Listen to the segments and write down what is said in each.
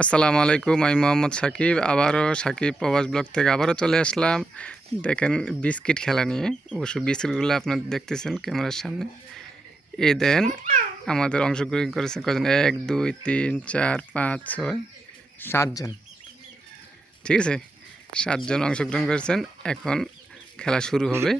আসসালামু আলাইকুম, আমি মোহাম্মদ সাকিব। আবারও সাকিব প্রবাস ব্লগ থেকে আবারও চলে আসলাম। দেখেন বিস্কিট খেলা নিয়ে। অবশ্য বিস্কিটগুলো আপনার দেখতেছেন ক্যামেরার সামনে। এ দেন, আমাদের অংশগ্রহণ করেছেন কজন এক, দুই, তিন, চার, পাঁচ, ছয়, সাতজন। ঠিক আছে? সাতজন অংশগ্রহণ করেছেন। এখন খেলা শুরু হবে।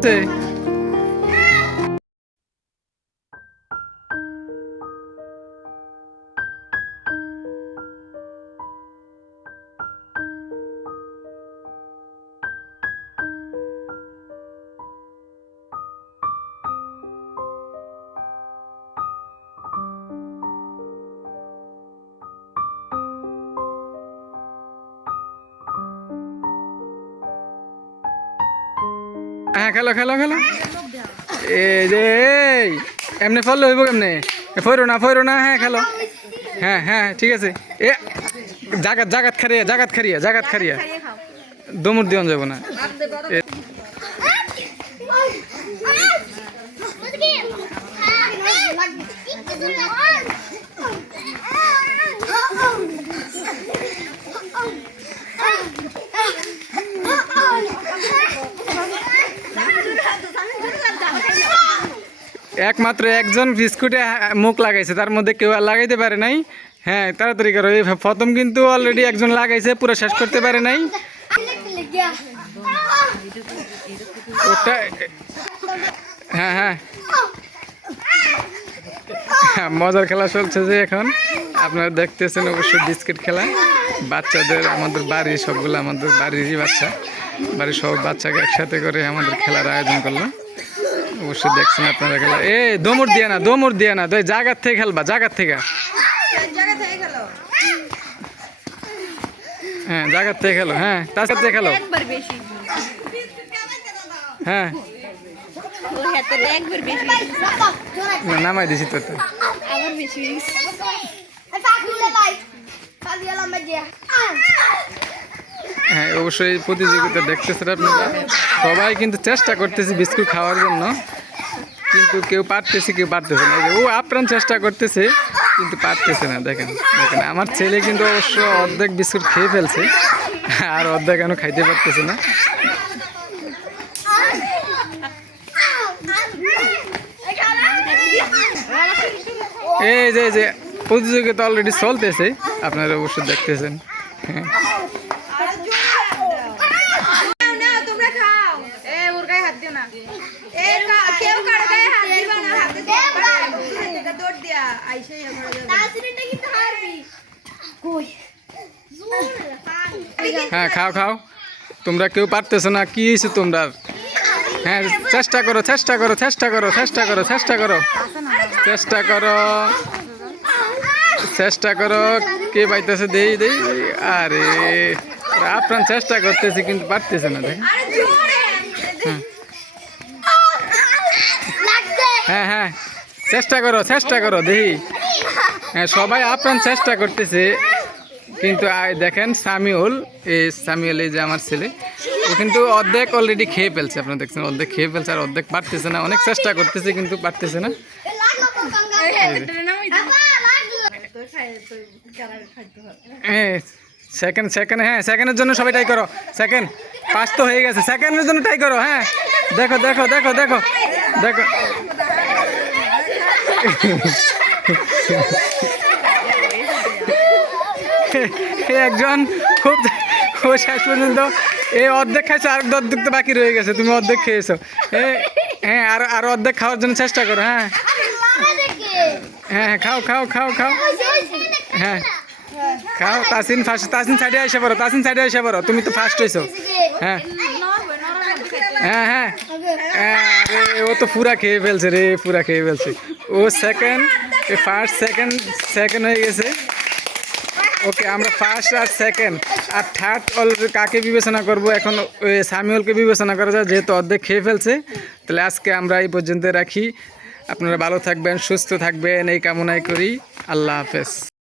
对。হ্যাঁ খেলো খেলো খেলো এই যে এমনি ফল হইব কেমনে ফইরো না ফইরো না হ্যাঁ খেলো হ্যাঁ হ্যাঁ ঠিক আছে এ জাগাত জাগাত খারিয়া জাগাত খারিয়া জাগাত খারিয়া দমুর দিয়ন যাব না একমাত্র একজন বিস্কুটে মুখ লাগাইছে তার মধ্যে কেউ আর লাগাইতে পারে নাই। হ্যাঁ তাড়াতাড়ি করো এই প্রথম কিন্তু অলরেডি একজন লাগাইছে পুরো শেষ করতে পারে নাই। ওটা হ্যাঁ হ্যাঁ। হ্যাঁ, মজার খেলা চলছে যে এখন। আপনারা দেখতেছেন অবশ্যই বিস্কিট খেলা। বাচ্চাদের আমাদের বাড়ি সবগুলো আমাদের বাড়িরই বাচ্চা। বাড়ির সব বাচ্চাকে একসাথে করে আমাদের খেলার আয়োজন করল অবশ্যই দেখছেন আপনারা খেলা এ দমুর দিয়ে না দমুর দিয়ে না তুই জায়গার থেকে খেলবা জায়গার থেকে হ্যাঁ জায়গার থেকে খেলো হ্যাঁ তার সাথে খেলো হ্যাঁ নামাই দিছি তো তো। আবার বেশি হ্যাঁ অবশ্যই প্রতিযোগিতা দেখতেছেন আপনারা। সবাই কিন্তু চেষ্টা করতেছে বিস্কুট খাওয়ার জন্য, কিন্তু কেউ পারতেছে কেউ পারতেছে না। ও আপ্রাণ চেষ্টা করতেছে, কিন্তু পারতেছে না, দেখেন দেখেন। আমার ছেলে কিন্তু অবশ্য অর্ধেক বিস্কুট খেয়ে ফেলছে, আর অর্ধেক এখনও খাইতে পারতেছে না। এই যে এই যে, প্রতিযোগিতা অলরেডি চলতেছে, আপনারা অবশ্যই দেখতেছেন। হ্যাঁ খাও না তোমরা খাও এ ওর গায়ে হাত দিও না এ কা- কেউ কারও গায়ে হাত দিবা না হাতে দিবা দৌড় দিয়া আইসেই হ্যাঁ খাও খাও। তোমরা কেউ পারতেছো না কি হয়েছে তোমরা? হ্যাঁ চেষ্টা করো চেষ্টা করো চেষ্টা করো চেষ্টা করো চেষ্টা করো। চেষ্টা করো। চেষ্টা করো কে পাইতেছে দেই দেই। আরে আপ্রাণ চেষ্টা করতেছে কিন্তু পারতেছে না দেখ আরে জোরে! হ্যাঁ হ্যাঁ। চেষ্টা করো চেষ্টা করো, দেখি। হ্যাঁ সবাই আপ্রাণ চেষ্টা করতেছে। কিন্তু দেখেন সামিউল, এই সামিউল, এই যে আমার ছেলে, ও কিন্তু অর্ধেক অলরেডি খেয়ে ফেলছে, আপনারা দেখছেন, অর্ধেক খেয়ে ফেলছে আর অর্ধেক পারতেছে না। অনেক চেষ্টা করতেছে, কিন্তু পারতেছে না। হ্যাঁ সেকেন্ড সেকেন্ড হ্যাঁ সেকেন্ডের জন্য সবাই ট্রাই করো। সেকেন্ড পাস তো হয়ে গেছে সেকেন্ডের জন্য ট্রাই করো হ্যাঁ। দেখো দেখো দেখো দেখো দেখো। একজন, খুব ও শেষ পর্যন্ত এই অর্ধেক খাইছো আর অর্ধেক তো বাকি রয়ে গেছে, তুমি অর্ধেক খেয়েছো। এ হ্যাঁ আর আর অর্ধেক খাওয়ার জন্য চেষ্টা করো হ্যাঁ। হ্যাঁ হ্যাঁ খাও খাও খাও খাও। হ্যাঁ খাও, তাসিন ফার্স্ট তাসিন সাইডে এসে পড়ো, তাসিন সাইডে এসে পড়ো, তুমি তো ফার্স্ট হয়েছো হ্যাঁ। হ্যাঁ হ্যাঁ। ও তো পুরা খেয়ে ফেলছে রে, পুরা খেয়ে ফেলছে। ও সেকেন্ড ফার্স্ট সেকেন্ড সেকেন্ড হয়ে গেছে। ওকে আমরা ফার্স্ট আর সেকেন্ড আর থার্ড অল কাকে বিবেচনা করব? এখন সামিউলকে বিবেচনা করা যায় যেহেতু অর্ধেক খেয়ে ফেলছে। তাহলে আজকে আমরা এই পর্যন্ত রাখি। আপনারা ভালো থাকবেন, সুস্থ থাকবেন, এই কামনাই করি। আল্লাহ হাফেজ।